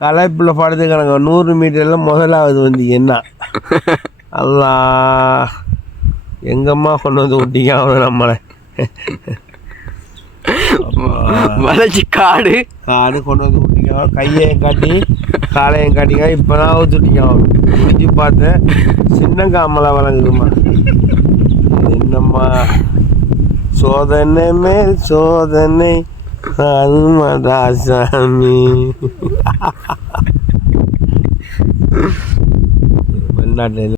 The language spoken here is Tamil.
கலைப்பில் படுத்து கிடங்க நூறு மீட்டர்ல முதலாவது வந்து என்ன? அல்லா எங்கம்மா கொண்டு வந்து விட்டீங்க அவனை நம்மளை? வளைச்சி காடு. காடு கொண்டு வந்து விட்டீங்க கையையும் காட்டி காலையும் காட்டிங்க இப்போ தான் ஊற்றுட்டீங்க முடிஞ்சு பார்த்தேன் சின்ன காமலா வழங்குதுமா சோதனை மேல் சோதனை. அதுமாடா சாமி வெளிநாட்டில்